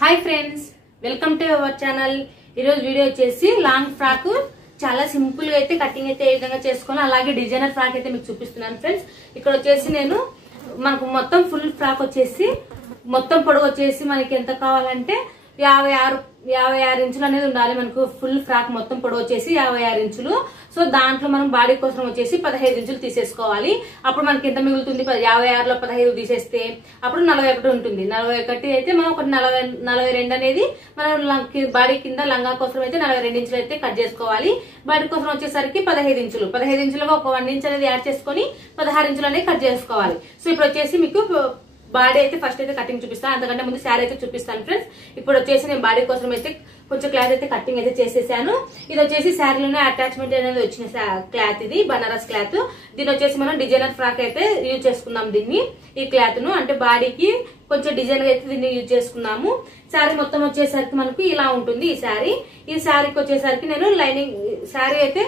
Hi friends, welcome to our channel. Video వచ్చేసి long frock చాలా simple గా అయితే కటింగ్ అయితే ఏ విధంగా చేసుకోవాలో అలాగే డిజైనర్ ఫ్రాక్ అయితే మీకు చూపిస్తున్నాను ఫ్రెండ్స్। ఇక్కడ వచ్చేసి నేను మనకు మొత్తం ఫుల్ ఫ్రాక్ వచ్చేసి మొత్తం పొడవు వచ్చేసి మనకి ఎంత కావాలంటే 56 ఇంచులు అనేది ఉండాలి। మనకు ఫుల్ ఫ్రాక్ మొత్తం పొడవు వచ్చేసి 56 ఇంచులు। సో దాంట్లో మనం బాడీ కోసం వచ్చేసి 15 ఇంచులు తీసేసుకోవాలి। అప్పుడు మనకి ఎంత మిగులుతుంది? 56లో 15 తీసేస్తే అప్పుడు 41 ఉంటుంది। 41 అయితే మనం ఒక 42 అనేది మనం బాడీ కింద లంగా కోసం అయితే 42 ఇంచులు అయితే కట్ చేసుకోవాలి। బాడీ కోసం వచ్చేసరికి 15 ఇంచులు 15 ఇంచులుగా ఒక 1 ఇంచ్ అనేది యాడ్ చేసుకొని 16 ఇంచులు అనేది కట్ చేసుకోవాలి। సో ఇప్పుడు వచ్చేసి మీకు బాడీ అయితే ఫస్ట్ అయితే కటింగ్ చూపిస్తాను, అంతకంటే ముందు శారీ అయితే చూపిస్తాను ఫ్రెండ్స్। ఇప్పుడు వచ్చేసి నేను బాడీ కోసం అయితే కొంచెం క్లాత్ అయితే కటింగ్ అయితే చేసేసాను। ఇది వచ్చేసి శారీలోనే అటాచ్మెంట్ అనేది వచ్చిన క్లాత్, ఇది బనారస్ క్లాత్। దీని వచ్చేసి మనం డిజైనర్ ఫ్రాక్ అయితే యూజ్ చేసుకున్నాం దీన్ని, ఈ క్లాత్ ను అంటే బాడీకి కొంచెం డిజైన్ అయితే దీన్ని యూజ్ చేసుకున్నాము। శారీ మొత్తం వచ్చేసరికి మనకు ఇలా ఉంటుంది ఈ శారీ। ఈ శారీకి వచ్చేసరికి నేను లైనింగ్ శారీ అయితే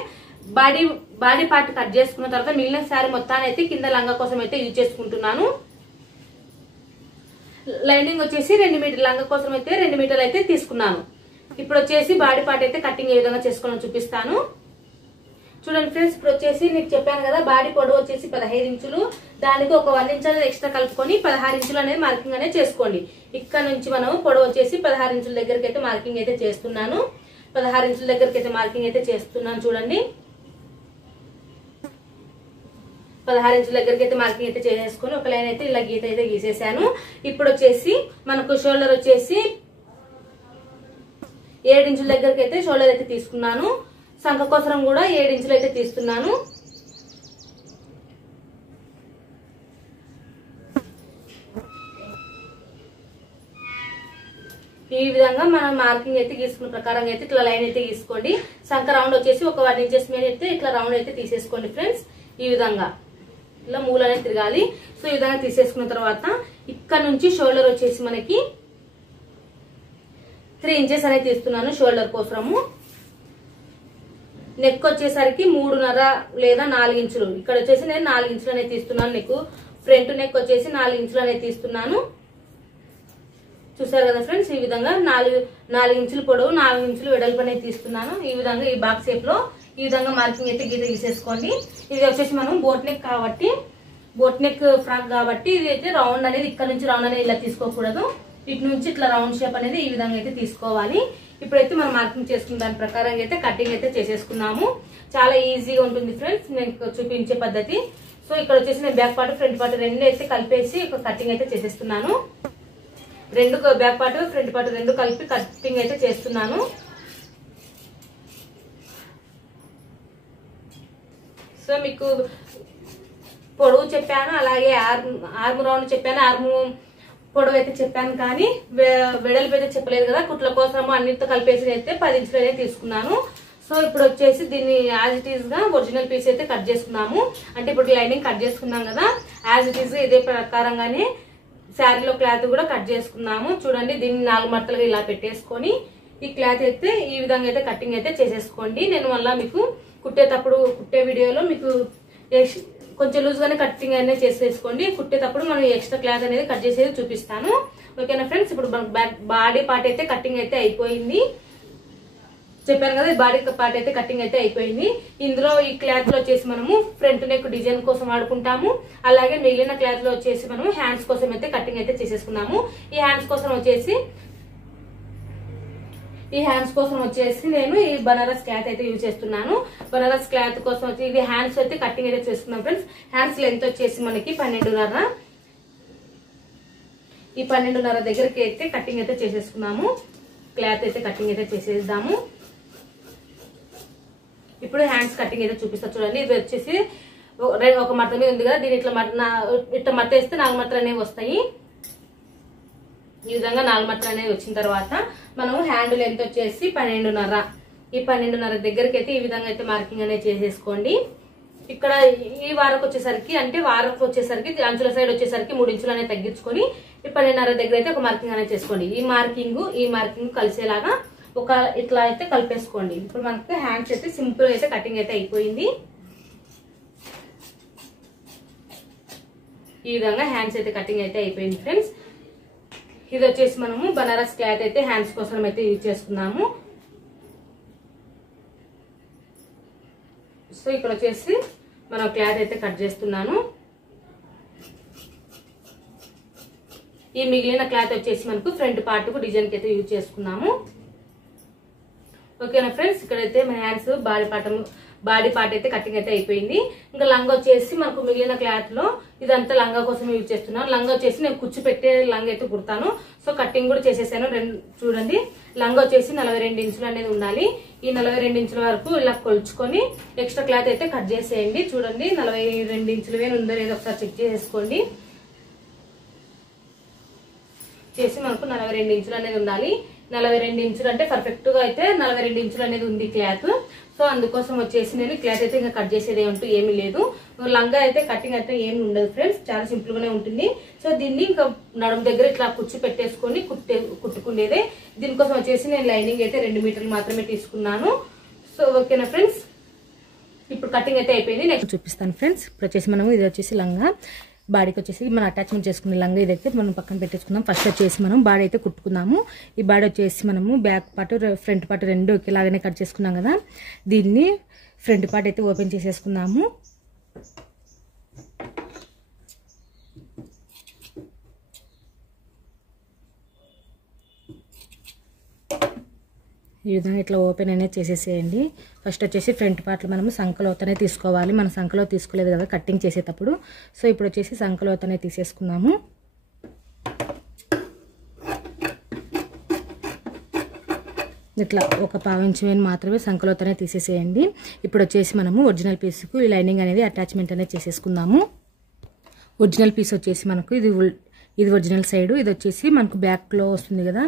బాడీ పార్ట్ కట్ చేసుకున్న తర్వాత మిగిలిన శారీ మొత్తాన్ని అయితే కింద లంగా కోసం అయితే యూజ్ చేసుకుంటున్నాను। లైనింగ్ వచ్చేసి 2 మీటర్ లంగా కోసం అయితే 2 మీటర్లు అయితే తీసుకున్నాను। ఇప్పుడు వచ్చేసి బాడీ పార్ట్ అయితే కటింగ్ ఏ విధంగా చేసుకోవాలని చూపిస్తాను చూడండి ఫ్రెండ్స్। ఇప్పుడు వచ్చేసి మీకు చెప్పాను కదా బాడీ పొడవు వచ్చేసి 15 ఇంచులు, దానికి ఒక 1 ఇంచ్ అనేది ఎక్స్ట్రా కలుపుకొని 16 ఇంచులు అనేది మార్కింగ్ అనేది చేసుకోండి। ఇక్కడ నుంచి మనం పొడవు వచ్చేసి 16 ఇంచుల దగ్గరికి అయితే మార్కింగ్ అయితే చేస్తున్నాను। 16 ఇంచుల దగ్గరికి అయితే మార్కింగ్ అయితే చేస్తున్నాను చూడండి। 16 ఇంచుల దగ్గరికి అయితే మార్కింగ్ అయితే చేసేసుకొని ఒక లైన్ అయితే ఇలా గీత అయితే గీసేసాను। ఇప్పుడు వచ్చేసి మనకు షోల్డర్ వచ్చేసి 7 ఇంచుల దగ్గరికి అయితే షోల్డర్ అయితే తీసుకున్నాను। సంఖ కోసరం కూడా 7 ఇంచులు అయితే తీస్తున్నాను। ఈ విధంగా మనం మార్కింగ్ అయితే గీసుకున్న ప్రకారంగా అయితే ఇట్లా లైన్ అయితే గీసుకోండి। సంఖ రౌండ్ వచ్చేసి ఒక 1 ఇంచెస్ మీద అయితే ఇట్లా రౌండ్ అయితే తీసేసుకోండి ఫ్రెండ్స్। ఈ విధంగా ఇలా మూల అనేది తిరగాలి। సో ఈ విధంగా తీసేసుకున్న తర్వాత ఇక్కడ నుంచి షోల్డర్ వచ్చేసి మనకి 3 ఇంచెస్ అనేది తీస్తున్నాను షోల్డర్ కోసము। నెక్ వచ్చేసరికి 3.5 లేదా 4 ఇంచులు, ఇక్కడ వచ్చేసి నేను 4 ఇంచులు అనేది తీస్తున్నాను। నెక్ ఫ్రంట్ నెక్ వచ్చేసి 4 ఇంచులు అనేది తీస్తున్నాను। చూసారు కదా ఫ్రెండ్స్, ఈ విధంగా 4 ఇంచులు పొడవు 4 ఇంచులు వెడల్పు అనేది తీస్తున్నాను। ఈ విధంగా ఈ బాక్స్ షేప్ లో ఈ విధంగా మార్కింగ్ అయితే గీత గీసేసుకోండి। ఇది వచ్చేసి మనం బోట్ నెక్ కాబట్టి బోట్ నెక్ ఫ్రాక్ కాబట్టి ఇది అయితే రౌండ్ అనేది ఇక్కడ నుంచి రౌండ్ అనేది ఇలా తీసుకోకూడదు, ఇటు నుంచి ఇట్లా రౌండ్ షేప్ అనేది ఈ విధంగా అయితే తీసుకోవాలి। ఇప్పుడైతే మనం మార్కింగ్ చేసుకున్న దాని ప్రకారం అయితే కటింగ్ అయితే చేసేసుకున్నాము। చాలా ఈజీగా ఉంటుంది ఫ్రెండ్స్ నేను చూపించే పద్ధతి। సో ఇక్కడ వచ్చేసి నేను బ్యాక్ పార్ట్ ఫ్రంట్ పార్ట్ రెండు అయితే కలిపేసి ఒక కటింగ్ అయితే చేసేస్తున్నాను। రెండు బ్యాక్ పార్ట్ ఫ్రంట్ పార్ట్ రెండు కలిపి కటింగ్ అయితే చేస్తున్నాను। సో మీకు పొడవు చెప్పాను, అలాగే ఆర్మ్ రౌండ్ చెప్పాను, ఆర్మ్ పొడవు అయితే చెప్పాను, కానీ వెడల్పు అయితే చెప్పలేదు కదా। కుట్ల కోసము అన్నిటితో కలిపేసి అయితే 10 ఇంచులు అయితే తీసుకున్నాను। సో ఇప్పుడు వచ్చేసి దీన్ని యాజ్ ఇట్ ఈస్ గా ఒరిజినల్ పీస్ అయితే కట్ చేసుకున్నాము। అంటే ఇప్పుడు లైనింగ్ కట్ చేసుకున్నాం కదా, యాజ్ ఇట్ ఈస్ గా ఇదే ప్రకారంగానే శారీలో క్లాత్ కూడా కట్ చేసుకున్నాము చూడండి। దీన్ని 4 మడతలుగా ఇలా పెట్టేసుకొని ఈ క్లాత్ అయితే ఈ విధంగా అయితే కటింగ్ అయితే చేసేసుకోండి। నేను మళ్ళీ మీకు కుట్టే వీడియోలో మీకు కొంచెం లూజ్ గానే కటింగ్ అనేది చేసేసుకోండి। కుట్టేటప్పుడు మనం ఎక్స్ట్రా క్లాత్ అనేది కట్ చేసేది చూపిస్తాను, ఓకేనా ఫ్రెండ్స్। ఇప్పుడు బాడీ పార్ట్ అయితే కటింగ్ అయితే అయిపోయింది చెప్పాను కదా, బాడీ పార్ట్ అయితే కటింగ్ అయితే అయిపోయింది। ఇందులో ఈ క్లాత్ లో వచ్చేసి మనము ఫ్రంట్ నెక్ డిజైన్ కోసం వాడుకుంటాము, అలాగే మిగిలిన క్లాత్ లో వచ్చేసి మనము హ్యాండ్స్ కోసం అయితే కటింగ్ అయితే చేసేసుకున్నాము। ఈ హ్యాండ్స్ కోసం వచ్చేసి నేను ఈ బనారస్ క్లాత్ అయితే యూజ్ చేస్తున్నాను। బనారస్ క్లాత్ కోసం వచ్చి ఇది హ్యాండ్స్ అయితే కటింగ్ అయితే చేసుకున్నాం ఫ్రెండ్స్। హ్యాండ్స్ లెంత్ వచ్చేసి మనకి 12.5, ఈ 12.5 దగ్గరికి అయితే కటింగ్ అయితే చేసేసుకున్నాము। క్లాత్ అయితే కటింగ్ అయితే చేసేద్దాము। ఇప్పుడు హ్యాండ్స్ కటింగ్ అయితే చూపిస్తా చూడండి। ఇది వచ్చేసి ఒక మడత మీద ఉంది కదా, దీని ఇట్లా మడత వేస్తే 4 మడతలు అనేవి వస్తాయి। ఈ విధంగా 4 మడతలు అనేవి వచ్చిన తర్వాత మనము హ్యాండ్ లెంత్ వచ్చేసి 12.5, ఈ 12.5 దగ్గరికి అయితే ఈ విధంగా అయితే మార్కింగ్ అనేది చేసేసుకోండి। ఇక్కడ ఈ వారకు వచ్చేసరికి అంచుల సైడ్ వచ్చేసరికి 3 ఇంచులు అనేది తగ్గించుకొని ఈ 12.5 దగ్గర అయితే ఒక మార్కింగ్ అనేది చేసుకోండి। ఈ మార్కింగ్ కలిసేలాగా ఒక ఇట్లా అయితే కలిపేసుకోండి। ఇప్పుడు మనకి హ్యాండ్స్ అయితే సింపుల్ అయితే కటింగ్ అయితే అయిపోయింది। ఈ విధంగా హ్యాండ్స్ అయితే కటింగ్ అయితే అయిపోయింది ఫ్రెండ్స్। ఇది వచ్చేసి మనము బనారస్ క్లాత్ అయితే హ్యాండ్స్ కోసం అయితే యూజ్ చేసుకున్నాము. సో ఇక్కడ వచ్చేసి మనం క్లాత్ అయితే కట్ చేస్తున్నాను. ఈ మిగిలిన క్లాత్ వచ్చేసి మనకు ఫ్రంట్ పార్ట్ కు డిజైన్ కి అయితే యూజ్ చేసుకున్నాము. ఓకేనా ఫ్రెండ్స్, ఇక్కడైతే మన హ్యాండ్స్ బాడీ పార్ట్ అయితే కటింగ్ అయితే అయిపోయింది. ఇంకా లంగా వచ్చేసి మనకు మిగిలిన క్లాత్ లో ఇదంతా లంగా కోసం యూజ్ చేస్తున్నాను. లంగా వచ్చేసి నేను కుచ్చు పెట్టే లంగా అయితే కుడతాను. సో కటింగ్ కూడా చేసేసాను. చూడండి, లంగా వచ్చేసి 42 ఇంచులు అనేది ఉండాలి. ఈ 42 ఇంచుల వరకు ఇలా కొలుచుకొని ఎక్స్ట్రా క్లాత్ అయితే కట్ చేసేయండి. చూడండి 42 ఇంచులు ఉందో లేదో ఒకసారి చెక్ చేసుకోండి. చేసి మనకు 42 ఇంచులు అనేది ఉండాలి. 42 ఇంచులు అంటే పర్ఫెక్ట్ గా అయితే 42 ఇంచులు అనేది ఉంది క్లాత్. సో అందుకోసం వచ్చేసి నేను క్లాత్ అయితే ఇంకా కట్ చేసేది ఏమీ లేదు. లంగా అయితే కటింగ్ అయితే ఏమి ఉండదు ఫ్రెండ్స్, చాలా సింపుల్ గానే ఉంటుంది. సో దీన్ని ఇంకా నడుము దగ్గర ఇట్లా కుర్చీ పెట్టేసుకొని కుట్టుకునేదే. దీనికోసం వచ్చేసి నేను లైనింగ్ అయితే 2 మీటర్లు మాత్రమే తీసుకున్నాను. సో ఓకేనా ఫ్రెండ్స్, ఇప్పుడు కటింగ్ అయితే అయిపోయింది. నెక్స్ట్ చూపిస్తాను ఫ్రెండ్స్. ఇప్పుడు వచ్చేసి మనం ఇది వచ్చేసి లంగా బాడీకి వచ్చేసి మనం అటాచ్మెంట్ చేసుకునే లంగా ఇదైతే మనం పక్కన పెట్టేసుకుందాం. ఫస్ట్ వచ్చేసి మనం బాడీ అయితే కుట్టుకుందాము. ఈ బాడీ వచ్చేసి మనము బ్యాక్ పార్ట్ ఫ్రంట్ పార్ట్ రెండు ఒకేలాగానే కట్ చేసుకున్నాం కదా. దీన్ని ఫ్రంట్ పార్ట్ అయితే ఓపెన్ చేసేసుకుందాము. ఈ విధంగా ఇట్లా ఓపెన్ అనేది చేసేసేయండి. ఫస్ట్ వచ్చేసి ఫ్రంట్ పార్ట్లో మనము సంకలోతనే తీసుకోవాలి. మన సంకలో తీసుకోలేదు కదా కటింగ్ చేసేటప్పుడు. సో ఇప్పుడు వచ్చేసి సంకలోతనే తీసేసుకున్నాము. ఇట్లా ఒక 1/2 ఇంచ్ మాత్రమే సంకలోతనే తీసేసేయండి. ఇప్పుడు వచ్చేసి మనము ఒరిజినల్ పీస్కు ఈ లైనింగ్ అనేది అటాచ్మెంట్ అనేది చేసేసుకుందాము. ఒరిజినల్ పీస్ వచ్చేసి మనకు ఇది ఒరిజినల్ సైడ్, ఇది వచ్చేసి మనకు బ్యాక్ లో వస్తుంది కదా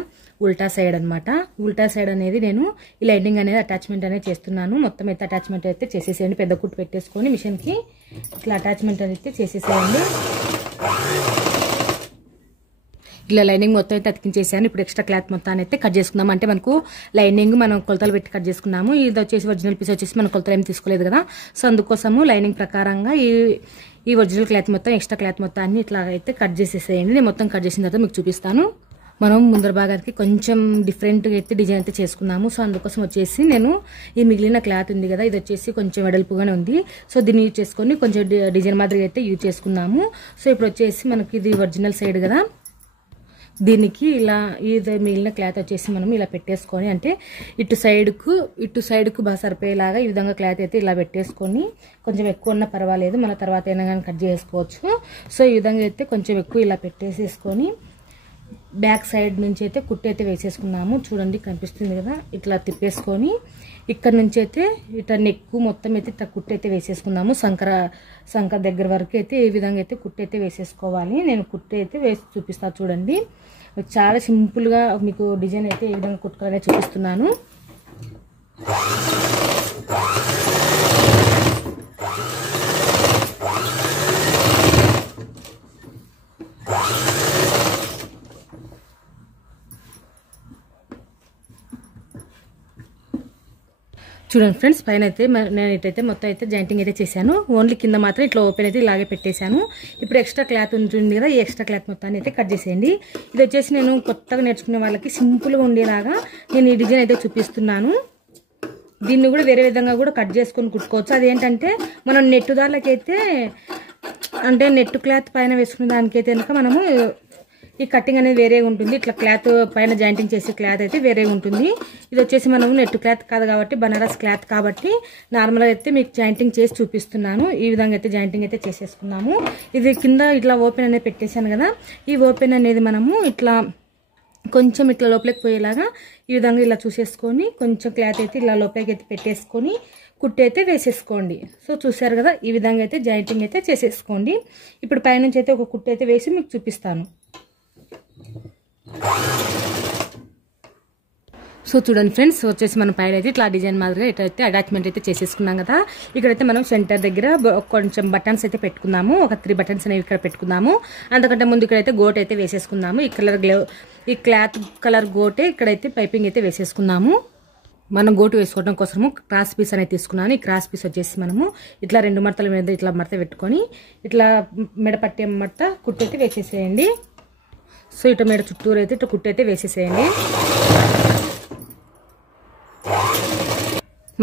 ఉల్టా సైడ్ అనమాట. ఉల్టా సైడ్ అనేది నేను ఈ లైనింగ్ అనేది అటాచ్మెంట్ అనేది చేస్తున్నాను. మొత్తం అయితే అటాచ్మెంట్ అయితే చేసేసేయండి. పెద్ద కుట్టు పెట్టేసుకొని మిషన్ కి ఇట్లా అటాచ్మెంట్ అయితే చేసేసేయండి. ఇలా లైనింగ్ మొత్తం అయితే అతికించేసాను. ఇప్పుడు ఎక్స్ట్రా క్లాత్ మొత్తాన్ని అయితే కట్ చేసుకుందాం. అంటే మనకు లైనింగ్ మనం కొలతలు పెట్టి కట్ చేసుకున్నాము. ఇది వచ్చేసి ఒరిజినల్ పీస్ వచ్చేసి మనం కొలతలు ఏమి తీసుకోలేదు కదా. సో అందుకోసము లైనింగ్ ప్రకారంగా ఈ ఒరిజినల్ క్లాత్ మొత్తం ఎక్స్ట్రా క్లాత్ మొత్తాన్ని ఇట్లా అయితే కట్ చేసేసేయండి. నేను మొత్తం కట్ చేసిన తర్వాత మీకు చూపిస్తాను. మనం ముందర భాగానికి కొంచెం డిఫరెంట్గా అయితే డిజైన్ అయితే చేసుకున్నాము. సో అందుకోసం వచ్చేసి నేను ఈ మిగిలిన క్లాత్ ఉంది కదా, ఇది వచ్చేసి కొంచెం వెడల్పుగానే ఉంది. సో దీన్ని యూజ్ చేసుకొని కొంచెం డిజైన్ మాదిరిగా అయితే యూజ్ చేసుకున్నాము. సో ఇప్పుడు వచ్చేసి మనకి ఇది ఒరిజినల్ సైడ్ కదా, దీనికి ఇలా ఇది మిగిలిన క్లాత్ వచ్చేసి మనం ఇలా పెట్టేసుకొని అంటే ఇటు సైడ్కు బాగా సరిపోయేలాగా ఈ విధంగా క్లాత్ అయితే ఇలా పెట్టేసుకొని కొంచెం ఎక్కువ ఉన్నా పర్వాలేదు, మన తర్వాత అయినా కానీ కట్ చేసుకోవచ్చు. సో ఈ విధంగా అయితే కొంచెం ఎక్కువ ఇలా పెట్టేసేసుకొని బ్యాక్ సైడ్ నుంచి అయితే కుట్టు అయితే వేసేసుకున్నాము. చూడండి కనిపిస్తుంది కదా, ఇట్లా తిప్పేసుకొని ఇక్కడ నుంచి అయితే ఇట్లా నెక్కు మొత్తం అయితే ఇట్లా కుట్టు అయితే వేసేసుకున్నాము. సంకర దగ్గర వరకు అయితే ఈ విధంగా అయితే కుట్టు అయితే వేసేసుకోవాలి. నేను కుట్టు అయితే వేసి చూపిస్తాను చూడండి. చాలా సింపుల్గా మీకు డిజైన్ అయితే ఏ విధంగా కుట్టుకోవాలని చూపిస్తున్నాను. చూడండి ఫ్రెండ్స్, పైన అయితే నేను ఇటైతే మొత్తం అయితే జాయింటింగ్ అయితే చేశాను. ఓన్లీ కింద మాత్రం ఇట్లా ఓపెన్ అయితే ఇలాగే పెట్టేశాను. ఇప్పుడు ఎక్స్ట్రా క్లాత్ ఉంటుంది కదా, ఈ ఎక్స్ట్రా క్లాత్ మొత్తాన్ని అయితే కట్ చేసేయండి. ఇది వచ్చేసి నేను కొత్తగా నేర్చుకునే వాళ్ళకి సింపుల్గా ఉండేలాగా నేను ఈ డిజైన్ అయితే చూపిస్తున్నాను. దీన్ని కూడా వేరే విధంగా కూడా కట్ చేసుకొని కుట్టుకోవచ్చు. అదేంటంటే మనం నెట్టు దానికైతే అంటే నెట్టు క్లాత్ పైన వేసుకునే దానికైతే కనుక మనము ఈ కటింగ్ అనేది వేరే ఉంటుంది. ఇట్లా క్లాత్ పైన జాయింటింగ్ చేసే క్లాత్ అయితే వేరే ఉంటుంది. ఇది వచ్చేసి మనము నెట్ క్లాత్ కాదు కాబట్టి బనారస్ క్లాత్ కాబట్టి నార్మల్గా అయితే మీకు జాయింటింగ్ చేసి చూపిస్తున్నాను. ఈ విధంగా అయితే జాయింటింగ్ అయితే చేసేసుకున్నాము. ఇది కింద ఇట్లా ఓపెన్ అనేది పెట్టేశాను కదా, ఈ ఓపెన్ అనేది మనము ఇట్లా కొంచెం ఇట్లా లోపలికి పోయేలాగా ఈ విధంగా ఇలా చూసేసుకొని కొంచెం క్లాత్ అయితే ఇలా లోపలికి అయితే పెట్టేసుకొని కుట్టు అయితే వేసేసుకోండి. సో చూసారు కదా, ఈ విధంగా అయితే జాయింటింగ్ అయితే చేసేసుకోండి. ఇప్పుడు పైనుంచి అయితే ఒక కుట్టు అయితే వేసి మీకు చూపిస్తాను. సో చూడండి ఫ్రెండ్స్, వచ్చేసి మనం పైన అయితే ఇట్లా డిజైన్ మాదిరిగా ఇట్లయితే అటాచ్మెంట్ అయితే చేసేసుకున్నాం కదా. ఇక్కడైతే మనం సెంటర్ దగ్గర కొంచెం బటన్స్ అయితే పెట్టుకుందాము. ఒక 3 బటన్స్ అనేవి ఇక్కడ పెట్టుకుందాము. అంతకంటే ముందు ఇక్కడైతే గోట్ అయితే వేసేసుకుందాము. ఈ క్లాత్ కలర్ గోటే ఇక్కడైతే పైపింగ్ అయితే వేసేసుకుందాము. మనం గోటు వేసుకోవడం కోసము క్రాస్ పీస్ అనేది తీసుకున్నాను. ఈ క్రాస్ పీస్ వచ్చేసి మనము ఇట్లా 2 మడతల మీద ఇట్లా మడత పెట్టుకొని ఇట్లా మెడపట్టే మడత కుట్టు అయితే వేసేసేయండి. సో ఇటు మీద చుట్టూరు అయితే ఇటు కుట్టు అయితే వేసేసేయండి.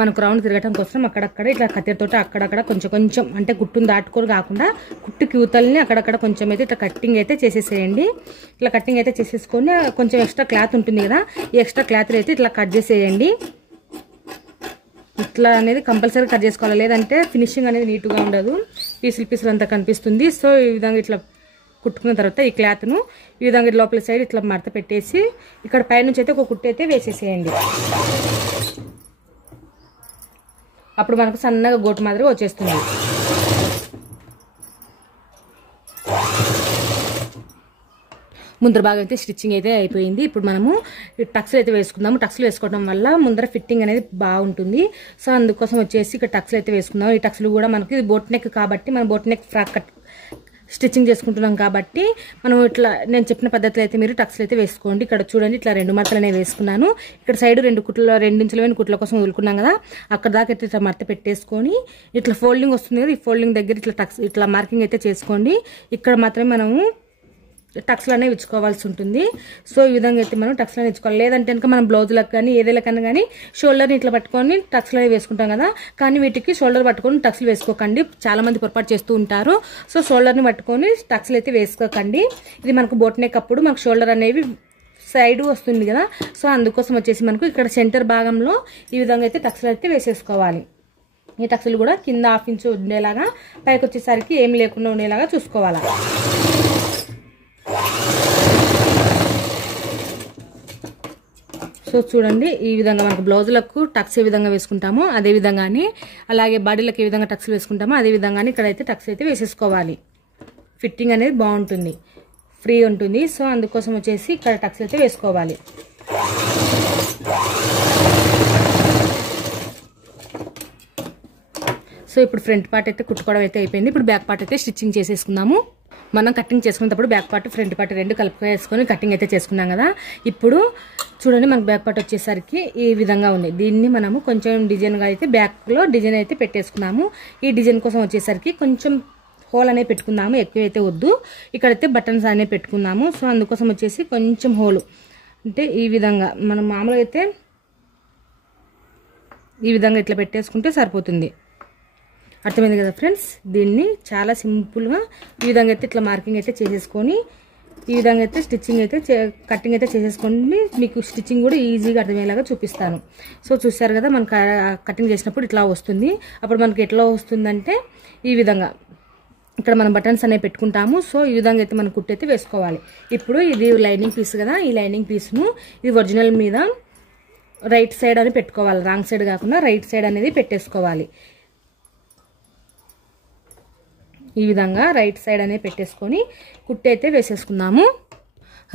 మనకు రౌండ్ తిరగటం కోసం అక్కడక్కడ ఇట్లా కత్తెరతోటి అక్కడక్కడ కొంచెం అంటే కుట్టును దాటుకొని కాకుండా కుట్టు క్యూతల్ని అక్కడక్కడ కొంచెం అయితే ఇట్లా కట్టింగ్ అయితే చేసేసేయండి. ఇట్లా కట్టింగ్ అయితే చేసేసుకొని కొంచెం ఎక్స్ట్రా క్లాత్ ఉంటుంది కదా, ఈ ఎక్స్ట్రా క్లాత్ అయితే ఇట్లా కట్ చేసేయండి. ఇట్లా అనేది కంపల్సరీ కట్ చేసుకోవాలి, లేదంటే ఫినిషింగ్ అనేది నీట్గా ఉండదు, పీసులు అంతా కనిపిస్తుంది. సో ఈ విధంగా ఇట్లా కుట్టుకున్న తర్వాత ఈ క్లాత్ను ఈ విధంగా లోపల సైడ్ ఇట్లా మడత పెట్టేసి ఇక్కడ పైనుంచి అయితే ఒక కుట్టు అయితే వేసేసేయండి. అప్పుడు మనకు సన్నగా గోటు మాదిరి వచ్చేస్తుంది. ముందర భాగం అయితే స్టిచ్చింగ్ అయితే అయిపోయింది. ఇప్పుడు మనము టక్స్లు అయితే వేసుకుందాము. టక్స్లు వేసుకోవడం వల్ల ముందర ఫిట్టింగ్ అనేది బాగుంటుంది. సో అందుకోసం వచ్చేసి ఇక్కడ టక్స్లు అయితే వేసుకుందాం. ఈ టక్స్లు కూడా మనకి బోట్ నెక్ కాబట్టి మనం బోట్ నెక్ ఫ్రాక్ స్టిచ్చింగ్ చేసుకుంటున్నాం కాబట్టి మనం ఇట్లా నేను చెప్పిన పద్ధతిలో అయితే మీరు టక్స్లు అయితే వేసుకోండి. ఇక్కడ చూడండి ఇట్లా 2 మడతలనే వేసుకున్నాను. ఇక్కడ సైడ్ 2 కుట్ల 2 ఇంచుల కుట్ల కోసం వదులుకున్నాం కదా, అక్కడ దాకా అయితే ఇట్లా మడత పెట్టేసుకొని ఇట్లా ఫోల్డింగ్ వస్తుంది కదా, ఈ ఫోల్డింగ్ దగ్గర ఇట్లా టక్స్ ఇట్లా మార్కింగ్ అయితే చేసుకోండి. ఇక్కడ మాత్రమే మనము టక్స్లు అనేవి ఇచ్చుకోవాల్సి ఉంటుంది. సో ఈ విధంగా అయితే మనం టక్స్లు అనేవి ఇచ్చుకోవాలి. లేదంటే కనుక మనం బ్లౌజులకు కానీ ఏదేలకన్నా కానీ షోల్డర్ని ఇట్లా పట్టుకొని టక్స్లు అనేవి వేసుకుంటాం కదా, కానీ వీటికి షోల్డర్ పట్టుకొని టక్స్లు వేసుకోకండి. చాలా మంది పొరపాటు చేస్తూ ఉంటారు. సో షోల్డర్ని పట్టుకొని టక్స్లు అయితే వేసుకోకండి. ఇది మనకు బోట్ నెక్ అప్పుడు మనకు షోల్డర్ అనేవి సైడ్ వస్తుంది కదా, సో అందుకోసం వచ్చేసి మనకు ఇక్కడ సెంటర్ భాగంలో ఈ విధంగా అయితే టక్స్లు అయితే వేసేసుకోవాలి. ఈ టక్స్లు కూడా కింద 1/2 ఇంచు ఉండేలాగా, పైకి వచ్చేసరికి ఏమి లేకుండా ఉండేలాగా చూసుకోవాలి. సో చూడండి ఈ విధంగా మనకు బ్లౌజులకు టక్స్ ఏ విధంగా వేసుకుంటామో అదే విధంగానే, అలాగే బాడీలకు ఏ విధంగా టక్స్ వేసుకుంటామో అదే విధంగానే ఇక్కడైతే టక్స్ అయితే వేసేసుకోవాలి. ఫిట్టింగ్ అనేది బాగుంటుంది, ఫ్రీ ఉంటుంది. సో అందుకోసం వచ్చేసి ఇక్కడ టక్స్ అయితే వేసుకోవాలి. సో ఇప్పుడు ఫ్రంట్ పార్ట్ అయితే కుట్టుకోవడం అయితే అయిపోయింది. ఇప్పుడు బ్యాక్ పార్ట్ అయితే స్టిచ్చింగ్ చేసేసుకుందాము. మనం కటింగ్ చేసుకునేటప్పుడు బ్యాక్ పార్ట్ ఫ్రంట్ పార్ట్ 2 కలుపుకొని కటింగ్ అయితే చేసుకున్నాం కదా. ఇప్పుడు చూడండి మనకు బ్యాక్ పార్ట్ వచ్చేసరికి ఈ విధంగా ఉంది. దీన్ని మనము కొంచెం డిజైన్గా అయితే బ్యాక్లో డిజైన్ అయితే పెట్టేసుకున్నాము. ఈ డిజైన్ కోసం వచ్చేసరికి కొంచెం హోల్ అనేది పెట్టుకుందాము, ఎక్కువ అయితే వద్దు. ఇక్కడైతే బటన్స్ అనేవి పెట్టుకుందాము. సో అందుకోసం వచ్చేసి కొంచెం హోలు అంటే ఈ విధంగా మనం మామూలుగా అయితే ఈ విధంగా ఇట్లా పెట్టేసుకుంటే సరిపోతుంది. అర్థమైంది కదా ఫ్రెండ్స్. దీన్ని చాలా సింపుల్గా ఈ విధంగా అయితే ఇట్లా మార్కింగ్ అయితే చేసేసుకొని ఈ విధంగా అయితే స్టిచ్చింగ్ అయితే కటింగ్ అయితే చేసేసుకోండి. మీకు స్టిచ్చింగ్ కూడా ఈజీగా అర్థమయ్యేలాగా చూపిస్తాను. సో చూసారు కదా మనకు కటింగ్ చేసినప్పుడు ఇట్లా వస్తుంది. అప్పుడు మనకి ఎట్లా వస్తుందంటే ఈ విధంగా ఇక్కడ మనం బటన్స్ అనేవి పెట్టుకుంటాము. సో ఈ విధంగా అయితే మనం కుట్టి అయితే వేసుకోవాలి. ఇప్పుడు ఇది లైనింగ్ పీస్ కదా, ఈ లైనింగ్ పీస్ను ఇది ఒరిజినల్ మీద రైట్ సైడ్ అని పెట్టుకోవాలి, రాంగ్ సైడ్ కాకుండా రైట్ సైడ్ అనేది పెట్టేసుకోవాలి. ఈ విధంగా రైట్ సైడ్ అనేది పెట్టేసుకొని కుట్టి అయితే వేసేసుకుందాము.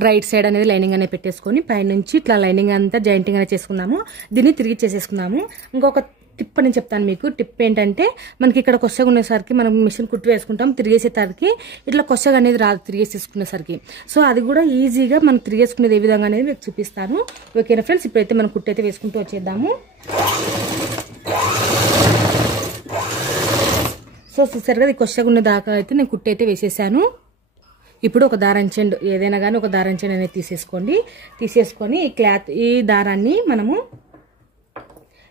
రైట్ సైడ్ అనేది లైనింగ్ అనేది పెట్టేసుకొని పైనుంచి ఇట్లా లైనింగ్ అంతా జాయింటింగ్ అనేది చేసుకుందాము. దీన్ని తిరిగి చేసేసుకుందాము. ఇంకొక టిప్ అని చెప్తాను మీకు. టిప్ ఏంటంటే మనకి ఇక్కడ కొచ్చగా ఉండేసరికి మనం మిషన్ కుట్టి వేసుకుంటాం, తిరిగేసేసరికి ఇట్లా కొచ్చగా అనేది రాదు తిరిగేసేసుకునేసరికి. సో అది కూడా ఈజీగా మనం తిరిగేసుకునేది ఏ విధంగా అనేది మీకు చూపిస్తాను. ఓకేనా ఫ్రెండ్స్. ఇప్పుడైతే మనం కుట్టి అయితే వేసుకుంటూ వచ్చేద్దాము. సో చూసారు కదా ఈ కొచ్చగా ఉన్న దాకా అయితే నేను కుట్టి అయితే వేసేసాను. ఇప్పుడు ఒక దారం చెండు ఏదైనా కానీ ఒక దారం చెండు అనేది తీసేసుకొని ఈ దారాన్ని మనము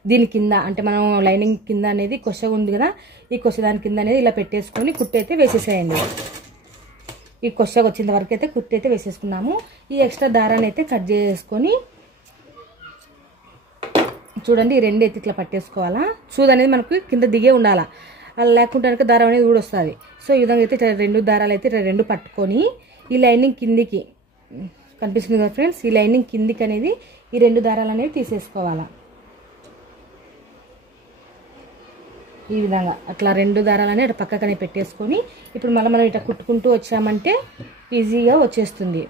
దీని కింద అంటే మనం లైనింగ్ కింద అనేది కొచ్చగా ఉంది కదా, ఈ కొచ్చ దాని కింద అనేది ఇలా పెట్టేసుకొని కుట్టి అయితే వేసేసేయండి. ఈ కొచ్చగా వచ్చిన వరకు అయితే కుట్టి అయితే వేసేసుకున్నాము. ఈ ఎక్స్ట్రా దారాన్ని అయితే కట్ చేసుకొని చూడండి ఈ 2 అయితే ఇట్లా పట్టేసుకోవాలా. సూది అనేది మనకు కింద దిగే ఉండాలా, అలా లేకుంటే కనుక దారం అనేది కూడా వస్తుంది. సో ఈ విధంగా అయితే 2 దారాలు అయితే 2 పట్టుకొని ఈ లైనింగ్ కిందికి కనిపిస్తుంది కదా ఫ్రెండ్స్, ఈ లైనింగ్ కిందికి అనేది ఈ 2 దారాలు అనేవి తీసేసుకోవాలా. ఈ విధంగా అట్లా 2 దారాలని అటు పక్కకనే పెట్టేసుకొని ఇప్పుడు మళ్ళీ మనం ఇట్లా కుట్టుకుంటూ వచ్చామంటే ఈజీగా వచ్చేస్తుంది.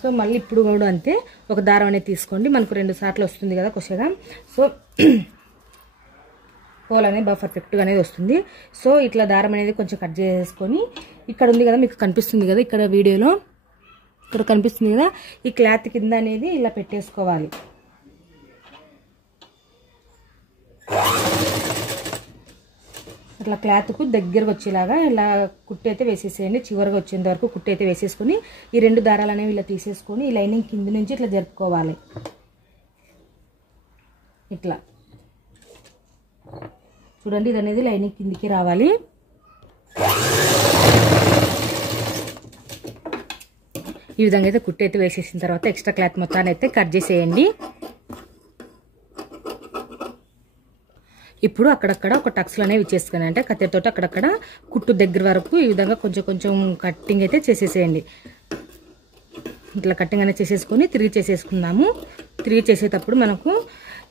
సో మళ్ళీ ఇప్పుడు కూడా అంతే ఒక దారం అనేది తీసుకోండి. మనకు 2 సార్లు వస్తుంది కదా కొచ్చగా. సో హోల్ అనేది బాగా పర్ఫెక్ట్గా అనేది వస్తుంది. సో ఇట్లా దారం అనేది కొంచెం కట్ చేసుకొని ఇక్కడ ఉంది కదా మీకు కనిపిస్తుంది కదా ఇక్కడ వీడియోలో ఇక్కడ కనిపిస్తుంది కదా, ఈ క్లాత్ కింద అనేది ఇలా పెట్టేసుకోవాలి. ఇట్లా క్లాత్కు దగ్గరకు వచ్చేలాగా ఇలా కుట్టు అయితే వేసేసేయండి. చివరిగా వచ్చేంత వరకు కుట్టు అయితే వేసేసుకొని ఈ 2 దారాలు అనేవి ఇలా తీసేసుకొని ఈ లైనింగ్ కింద నుంచి ఇట్లా జరుపుకోవాలి. ఇట్లా చూడండి, ఇది అనేది లైనింగ్ కిందికి రావాలి. ఈ విధంగా అయితే కుట్టు అయితే వేసేసిన తర్వాత ఎక్స్ట్రా క్లాత్ మొత్తాన్ని అయితే కట్ చేసేయండి. ఇప్పుడు అక్కడక్కడ ఒక టక్స్లు అనేవి ఇచ్చేసుకుని అంటే కత్తెరతో అక్కడక్కడ కుట్టు దగ్గర వరకు ఈ విధంగా కొంచెం కొంచెం కట్టింగ్ అయితే చేసేసేయండి. ఇట్లా కట్టింగ్ అనేది చేసేసుకొని తిరిగి చేసేసుకుందాము. తిరిగి చేసేటప్పుడు మనకు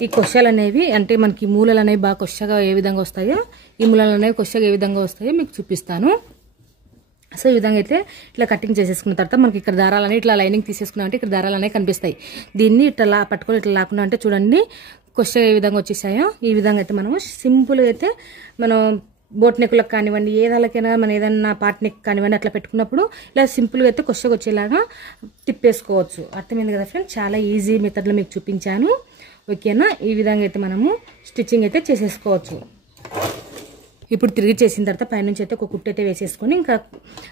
ఈ కొషాలు అనేవి అంటే మనకి మూలలు అనేవి బాగా కొషగా ఏ విధంగా వస్తాయో, ఈ మూలలు అనేవి కొషగా ఏ విధంగా వస్తాయో మీకు చూపిస్తాను. సో ఈ విధంగా అయితే ఇట్లా కటింగ్ చేసేసుకున్న తర్వాత మనకి ఇక్కడ దారాలని ఇట్లా లైనింగ్ తీసేసుకున్నా అంటే ఇక్కడ దారాలు అనేవి కనిపిస్తాయి. దీన్ని ఇట్లా పట్టుకొని ఇట్లా లాక్కున్నా అంటే చూడండి కొషగా ఏ విధంగా వచ్చేసాయో. ఈ విధంగా అయితే మనము సింపుల్గా అయితే మనం బోట్ నెక్కులకు కానివ్వండి, ఏదాలకైనా మన ఏదైనా పార్ట్ నెక్ కానివ్వండి అట్లా పెట్టుకున్నప్పుడు ఇలా సింపుల్గా అయితే కొషగా వచ్చేలాగా తిప్పేసుకోవచ్చు. అర్థమైంది కదా ఫ్రెండ్స్, చాలా ఈజీ మెథడ్లో మీకు చూపించాను. ఓకేనా, ఈ విధంగా అయితే మనము స్టిచ్చింగ్ అయితే చేసేసుకోవచ్చు. ఇప్పుడు తిరిగి చేసిన తర్వాత పైనుంచి అయితే ఒక కుట్టు అయితే వేసేసుకొని ఇంకా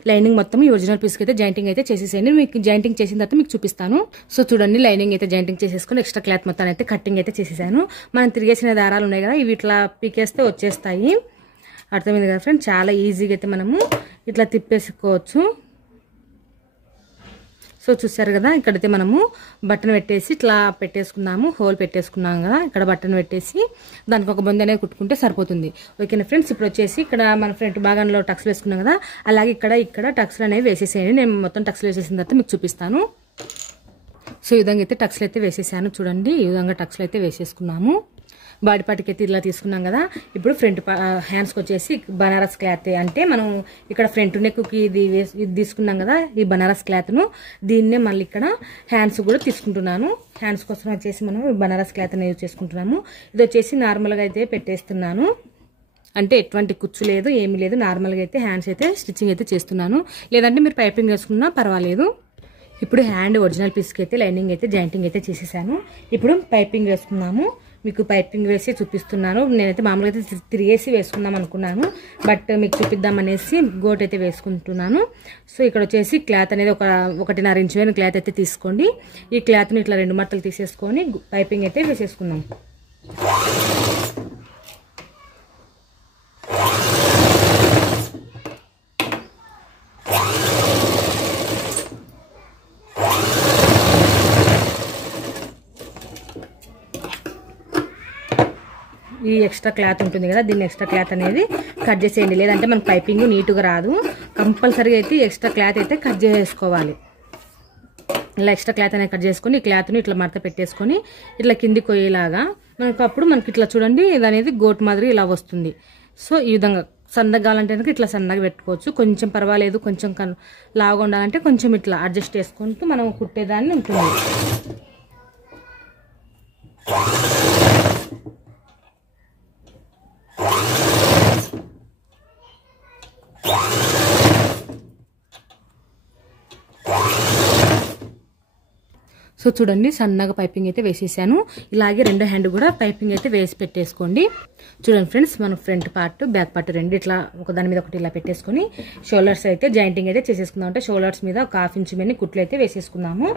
లైనింగ్ మొత్తం ఈ ఒరిజినల్ పీస్కి అయితే జాయింటింగ్ అయితే చేసేసేయండి. మీకు జాయింటింగ్ చేసిన తర్వాత మీకు చూపిస్తాను. సో చూడండి, లైనింగ్ అయితే జాయింటింగ్ చేసేసుకొని ఎక్స్ట్రా క్లాత్ మొత్తాన్ని అయితే కట్టింగ్ అయితే చేసేసాను. మనం తిరిగేసిన దారాలు ఉన్నాయి కదా, ఇవి ఇట్లా పీకేస్తే వచ్చేస్తాయి. అర్థమైంది కదా ఫ్రెండ్స్, చాలా ఈజీగా అయితే మనము ఇట్లా తిప్పేసుకోవచ్చు. సో చూసారు కదా, ఇక్కడైతే మనము బటన్ పెట్టేసి ఇట్లా పెట్టేసుకున్నాము, హోల్ పెట్టేసుకున్నాం కదా, ఇక్కడ బటన్ పెట్టేసి దానికి ఒక బొంద అనేది కుట్టుకుంటే సరిపోతుంది. ఓకేనా ఫ్రెండ్స్, ఇప్పుడు వచ్చేసి ఇక్కడ మన ఫ్రంట్ భాగంలో టక్స్లు వేసుకున్నాం కదా, అలాగే ఇక్కడ టక్స్లు అనేవి వేసేసేయండి. నేను మొత్తం టక్స్లు వేసేసిన తర్వాత మీకు చూపిస్తాను. సో ఈ విధంగా అయితే టక్స్లు అయితే వేసేసాను. చూడండి, ఈ విధంగా టక్స్లు అయితే వేసేసుకున్నాము. బాడీ పార్ట్కి అయితే ఇలా తీసుకున్నాం కదా. ఇప్పుడు ఫ్రంట్ హ్యాండ్స్కి వచ్చేసి బనారస్ క్లాత్ అంటే మనం ఇక్కడ ఫ్రంట్ నెక్కి ఇది తీసుకున్నాం కదా, ఈ బనారస్ క్లాత్ను దీన్నే మళ్ళీ ఇక్కడ హ్యాండ్స్ కూడా తీసుకుంటున్నాను. హ్యాండ్స్ కోసం వచ్చేసి మనం బనారస్ క్లాత్ యూజ్ చేసుకుంటున్నాము. ఇది వచ్చేసి నార్మల్గా అయితే పెట్టేస్తున్నాను, అంటే ఎటువంటి కుచ్చు లేదు ఏమీ లేదు. నార్మల్గా అయితే హ్యాండ్స్ అయితే స్టిచ్చింగ్ అయితే చేస్తున్నాను, లేదంటే మీరు పైపింగ్ వేసుకున్నా పర్వాలేదు. ఇప్పుడు హ్యాండ్ ఒరిజినల్ పీస్కి అయితే లైనింగ్ అయితే జాయింటింగ్ అయితే చేసేసాను. ఇప్పుడు పైపింగ్ వేసుకున్నాము. మీకు పైపింగ్ వేసి చూపిస్తున్నాను. నేనైతే మామూలుగా అయితే తిరిగేసి వేసుకుందాం అనుకున్నాను, బట్ మీకు చూపిద్దామనేసి గోట్ అయితే వేసుకుంటున్నాను. సో ఇక్కడ వచ్చేసి క్లాత్ అనేది 1.5 ఇంచు క్లాత్ అయితే తీసుకోండి. ఈ క్లాత్ని ఇట్లా 2 మట్టలు తీసేసుకొని పైపింగ్ అయితే వేసేసుకుందాం. ఈ ఎక్స్ట్రా క్లాత్ ఉంటుంది కదా, దీన్ని ఎక్స్ట్రా క్లాత్ అనేది కట్ చేసేయండి, లేదంటే మనకు పైపింగ్ నీట్గా రాదు. కంపల్సరీగా అయితే ఎక్స్ట్రా క్లాత్ అయితే కట్ చేసుకోవాలి. ఇలా ఎక్స్ట్రా క్లాత్ అనేది కట్ చేసుకొని ఈ క్లాత్ని ఇట్లా మడత పెట్టేసుకొని ఇట్లా కిందికి పోయేలాగా మనకు అప్పుడు మనకి ఇట్లా చూడండి ఇది అనేది గోట్ మాదిరి ఇలా వస్తుంది. సో ఈ విధంగా సన్నగా కావాలంటే ఇట్లా సన్నగా పెట్టుకోవచ్చు, కొంచెం పర్వాలేదు. కొంచెం లావుగా ఉండాలంటే కొంచెం ఇట్లా అడ్జస్ట్ చేసుకుంటూ మనం కుట్టేదాన్ని ఉంటుంది. సో చూడండి, సన్నగా పైపింగ్ అయితే వేసేసాను. ఇలాగే 2 హ్యాండ్ కూడా పైపింగ్ అయితే వేసి పెట్టేసుకోండి. చూడండి ఫ్రెండ్స్, మనం ఫ్రంట్ పార్ట్ బ్యాక్ పార్ట్ 2 ఇట్లా ఒకదాని మీద ఒకటి ఇలా పెట్టేసుకొని షోల్డర్స్ అయితే జాయింటింగ్ అయితే చేసేసుకుందాం. అంటే షోల్డర్స్ మీద ఒక 1/2 ఇంచు మీద కుట్లు అయితే వేసేసుకుందాము.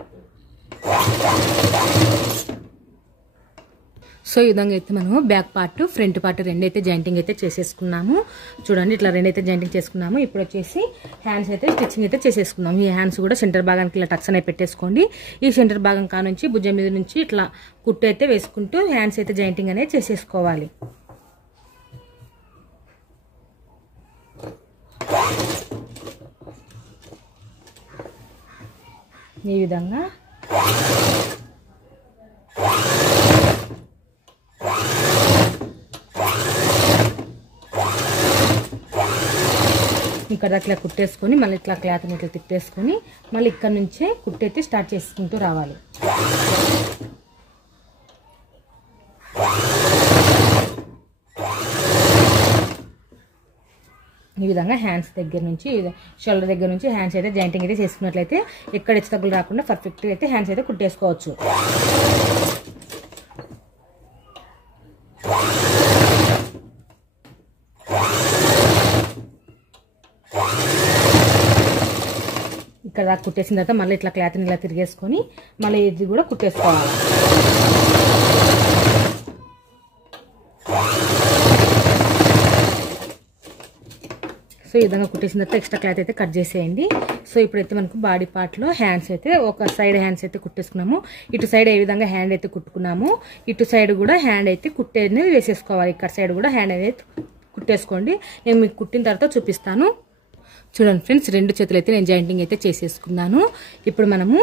సో ఈ విధంగా అయితే మనము బ్యాక్ పార్ట్ ఫ్రంట్ పార్ట్ 2 అయితే జాయింటింగ్ అయితే చేసేసుకున్నాము. చూడండి, ఇట్లా 2 అయితే జాయింటింగ్ చేసుకున్నాము. ఇప్పుడు వచ్చేసి హ్యాండ్స్ అయితే స్టిచ్చింగ్ అయితే చేసేసుకున్నాము. ఈ హ్యాండ్స్ కూడా సెంటర్ భాగానికి ఇలా టక్స్ అనేవి పెట్టేసుకోండి. ఈ సెంటర్ భాగం కానుంచి భుజం మీద నుంచి ఇట్లా కుట్టు అయితే వేసుకుంటూ హ్యాండ్స్ అయితే జాయింటింగ్ అనేది చేసేసుకోవాలి. ఈ విధంగా ఇక్కడ అట్లా కుట్టేసుకొని మళ్ళీ ఇట్లా క్లాత్ని ఇట్లా తిప్పేసుకొని మళ్ళీ ఇక్కడ నుంచే కుట్టైతే స్టార్ట్ చేసుకుంటూ రావాలి. ఈ విధంగా హ్యాండ్స్ దగ్గర నుంచి షోల్డర్ దగ్గర నుంచి హ్యాండ్స్ అయితే జాయింటింగ్ అయితే చేసుకున్నట్లయితే ఎక్కడ హెచ్చుతగ్గులు రాకుండా పర్ఫెక్ట్గా అయితే హ్యాండ్స్ అయితే కుట్టేసుకోవచ్చు. ఇక్కడ దాకా కుట్టేసిన తర్వాత మళ్ళీ ఇట్లా క్లాత్ని ఇలా తిరిగేసుకొని మళ్ళీ ఇది కూడా కుట్టేసుకోవాలి. సో ఈ విధంగా కుట్టేసిన తర్వాత ఎక్స్ట్రా క్లాత్ అయితే కట్ చేసేయండి. సో ఇప్పుడైతే మనకు బాడీ పార్ట్లో హ్యాండ్స్ అయితే ఒక సైడ్ హ్యాండ్స్ అయితే కుట్టేసుకున్నాము. ఇటు సైడ్ ఏ విధంగా హ్యాండ్ అయితే కుట్టుకున్నాము, ఇటు సైడ్ కూడా హ్యాండ్ అయితే కుట్టేది వేసేసుకోవాలి. ఇక్కడ సైడ్ కూడా హ్యాండ్ అయితే కుట్టేసుకోండి. నేను మీకు కుట్టిన తర్వాత చూపిస్తాను. చూడండి ఫ్రెండ్స్, 2 చేతులు అయితే నేను జాయింటింగ్ అయితే చేసేసుకున్నాను. ఇప్పుడు మనము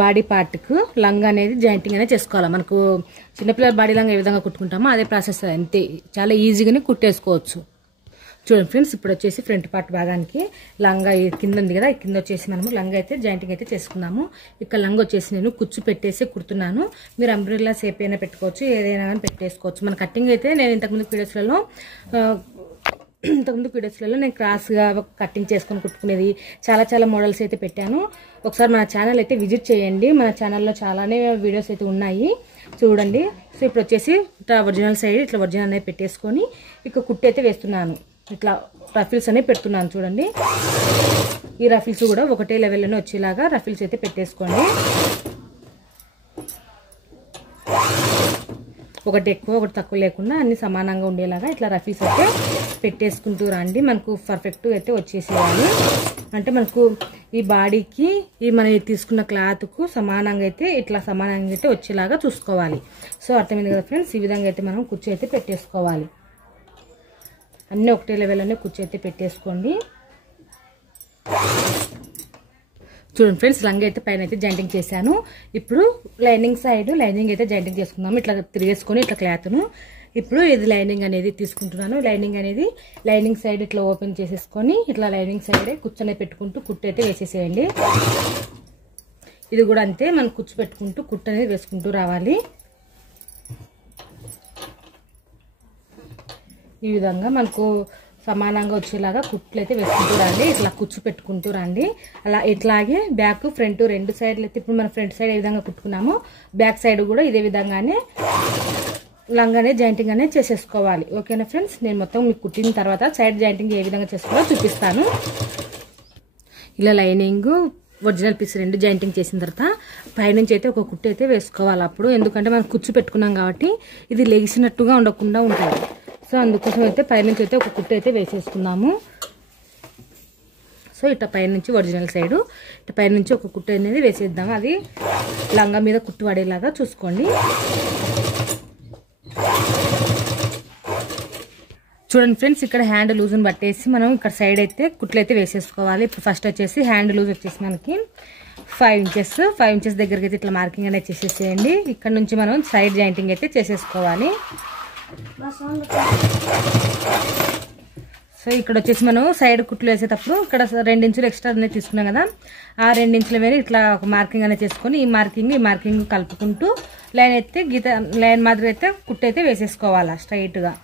బాడీ పార్ట్కు లంగా అనేది జాయింటింగ్ అనేది చేసుకోవాలి. మనకు చిన్నపిల్లల బాడీ లంగా ఏ విధంగా కుట్టుకుంటామో అదే ప్రాసెస్ అంతే, చాలా ఈజీగానే కుట్టేసుకోవచ్చు. చూడండి ఫ్రెండ్స్, ఇప్పుడు వచ్చేసి ఫ్రంట్ పార్ట్ భాగానికి లంగా కింద ఉంది కదా, కింద వచ్చేసి మనము లంగా అయితే జాయింటింగ్ అయితే చేసుకున్నాము. ఇక్కడ లంగా వచ్చేసి నేను కుచ్చు పెట్టేసి కుడుతున్నాను. మీరు అంబ్రెల్లా షేప్ అయినా పెట్టుకోవచ్చు, ఏదైనా కానీ పెట్టేసుకోవచ్చు. మన కటింగ్ అయితే నేను ఇంతకుముందు వీడియోస్లలో నేను క్రాస్గా కటింగ్ చేసుకొని కుట్టుకునేది చాలా మోడల్స్ అయితే పెట్టాను. ఒకసారి మన ఛానల్ అయితే విజిట్ చేయండి. మన ఛానల్లో చాలానే వీడియోస్ అయితే ఉన్నాయి, చూడండి. సో ఇప్పుడు వచ్చేసి ఇట్లా ఒరిజినల్ సైడ్ ఇట్లా ఒరిజినల్ అనేది పెట్టేసుకొని ఇక కుట్టు అయితే వేస్తున్నాను. ఇట్లా రఫిల్స్ అనేవి పెడుతున్నాను. చూడండి, ఈ రఫిల్స్ కూడా ఒకటే లెవెల్లోనే వచ్చేలాగా రఫిల్స్ అయితే పెట్టేసుకోండి. ఒకటి ఎక్కువ ఒకటి తక్కువ లేకుండా అన్ని సమానంగా ఉండేలాగా ఇట్లా రఫీస్ అయితే పెట్టేసుకుంటూ రండి. మనకు పర్ఫెక్ట్ అయితే వచ్చేసేయాలి. అంటే మనకు ఈ బాడీకి ఈ మనం తీసుకున్న క్లాత్కు సమానంగా అయితే ఇట్లా సమానంగా అయితే వచ్చేలాగా చూసుకోవాలి. సో అర్థమైంది కదా ఫ్రెండ్స్, ఈ విధంగా అయితే మనం కుర్చీ అయితే పెట్టేసుకోవాలి. అన్నీ ఒకటే లెవెల్లోనే కుర్చీ అయితే పెట్టేసుకోండి. చూడండి ఫ్రెండ్స్, లంగా అయితే పైన అయితే జాయింటింగ్ చేశాను. ఇప్పుడు లైనింగ్ సైడ్ లైనింగ్ అయితే జాయింటింగ్ చేసుకున్నాము. ఇట్లా తిరిగేసుకొని ఇట్లా క్లాత్ను ఇప్పుడు ఇది లైనింగ్ అనేది తీసుకుంటున్నాను. లైనింగ్ సైడ్ ఇట్లా ఓపెన్ చేసేసుకొని ఇట్లా లైనింగ్ సైడ్ కుర్చొని పెట్టుకుంటూ కుట్టు అయితే వేసేసేయండి. ఇది కూడా అంతే, మనం కుచ్చు పెట్టుకుంటూ కుట్టు అనేది వేసుకుంటూ రావాలి. ఈ విధంగా మనకు సమానంగా వచ్చేలాగా కుట్లు అయితే వేసుకుంటూ రండి. ఇట్లా కుచ్చు పెట్టుకుంటూ రండి. అలా ఇట్లాగే బ్యాక్ ఫ్రంట్ 2 సైడ్లు అయితే ఇప్పుడు మనం ఫ్రంట్ సైడ్ ఏ విధంగా కుట్టుకున్నామో బ్యాక్ సైడ్ కూడా ఇదే విధంగానే లంగానే జాయింటింగ్ అనేది చేసేసుకోవాలి. ఓకేనా ఫ్రెండ్స్, నేను మొత్తం మీకు కుట్టిన తర్వాత సైడ్ జాయింటింగ్ ఏ విధంగా చేసుకోవాలో చూపిస్తాను. ఇలా లైనింగ్ ఒరిజినల్ పీస్ 2 జాయింటింగ్ చేసిన తర్వాత పైనుంచి అయితే ఒక కుట్టు అయితే వేసుకోవాలి. అప్పుడు ఎందుకంటే మనం కుచ్చు పెట్టుకున్నాం కాబట్టి ఇది లెగిసినట్టుగా ఉండకుండా ఉంటుంది. సో అందుకోసం అయితే పైనుంచి అయితే ఒక కుట్టు అయితే వేసేసుకున్నాము. సో ఇట్లా పైనుంచి ఒరిజినల్ సైడు ఇట్లా పైనుంచి ఒక కుట్టు అనేది వేసేద్దాము. అది లంగా మీద కుట్టు పడేలాగా చూసుకోండి. చూడండి ఫ్రెండ్స్, ఇక్కడ హ్యాండ్ లూజ్ని బట్టేసి మనం ఇక్కడ సైడ్ అయితే కుట్లు అయితే వేసేసుకోవాలి. ఇప్పుడు ఫస్ట్ వచ్చేసి హ్యాండ్ లూజ్ వచ్చేసి మనకి 5 ఇంచెస్ దగ్గరికి అయితే ఇట్లా మార్కింగ్ అనేది చేసేసేయండి. ఇక్కడ నుంచి మనం సైడ్ జాయింటింగ్ అయితే చేసేసుకోవాలి. సో ఇక్కడ వచ్చేసి మనం సైడ్ కుట్లు వేసేటప్పుడు ఇక్కడ 2 ఇంచులు ఎక్స్ట్రా అనేది తీసుకున్నాం కదా, ఆ 2 ఇంచుల మీద ఇట్లా ఒక మార్కింగ్ అనేది చేసుకొని ఈ మార్కింగ్ కలుపుకుంటూ లైన్ అయితే లైన్ మాదిరి అయితే కుట్టు అయితే వేసేసుకోవాలి స్ట్రైట్గా.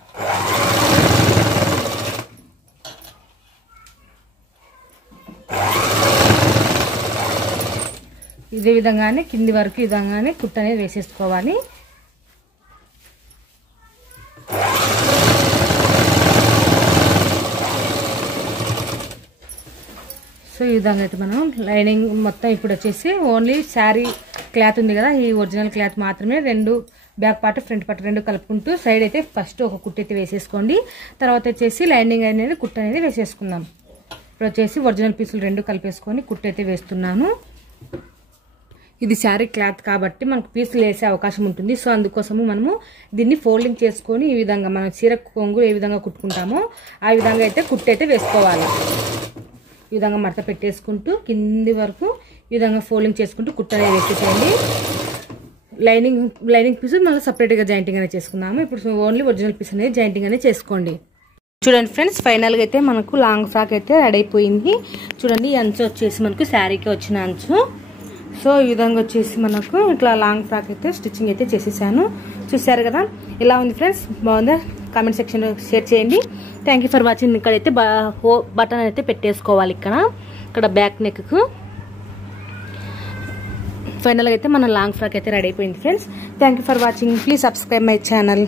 ఇదే విధంగానే కింది వరకు ఈ విధంగానే కుట్టు అనేది వేసేసుకోవాలి. సో ఈ విధంగా అయితే మనం లైనింగ్ మొత్తం ఇప్పుడు వచ్చేసి ఓన్లీ శారీ క్లాత్ ఉంది కదా, ఈ ఒరిజినల్ క్లాత్ మాత్రమే 2 బ్యాక్ పార్ట్ ఫ్రంట్ పార్ట్ 2 కలుపుకుంటూ సైడ్ అయితే ఫస్ట్ ఒక కుట్టు అయితే వేసేసుకోండి. తర్వాత వచ్చేసి లైనింగ్ అనేది కుట్టు అనేది వేసేసుకుందాం. ఇప్పుడు వచ్చేసి ఒరిజినల్ పీసులు 2 కలిపేసుకొని కుట్టు అయితే వేస్తున్నాను. ఇది శారీ క్లాత్ కాబట్టి మనకు పీసులు వేసే అవకాశం ఉంటుంది. సో అందుకోసము మనము దీన్ని ఫోల్డింగ్ చేసుకొని ఈ విధంగా మనం చీర కొంగు ఏ విధంగా కుట్టుకుంటామో ఆ విధంగా అయితే కుట్టు అయితే వేసుకోవాలి. ఈ విధంగా మడత పెట్టేసుకుంటూ కింది వరకు ఈ విధంగా ఫోల్డింగ్ చేసుకుంటూ కుట్టు అనేది వేసేసేయండి. లైనింగ్ పీస్ మళ్ళీ సపరేట్గా జాయింటింగ్ అనేది చేసుకున్నాము. ఇప్పుడు ఓన్లీ ఒరిజినల్ పీస్ అనేది జాయింటింగ్ అనేది చేసుకోండి. చూడండి ఫ్రెండ్స్, ఫైనల్గా అయితే మనకు లాంగ్ ఫ్రాక్ అయితే రెడీ అయిపోయింది. చూడండి, ఈ అంచు వచ్చేసి మనకు శారీకి వచ్చిన అంచు. సో ఈ విధంగా వచ్చేసి మనకు ఇట్లా లాంగ్ ఫ్రాక్ అయితే స్టిచ్చింగ్ అయితే చేసేసాను. చూసారు కదా, ఎలా ఉంది ఫ్రెండ్స్, బాగుందా? కామెంట్ సెక్షన్లో షేర్ చేయండి. Thank you for watching. ఇక్కడైతే బటన్ అయితే పెట్టేసుకోవాలి ఇక్కడ బ్యాక్ నెక్కు. ఫైనల్గా అయితే మన లాంగ్ ఫ్రాక్ అయితే రెడీ అయిపోయింది friends. Thank you for watching. Please subscribe my channel.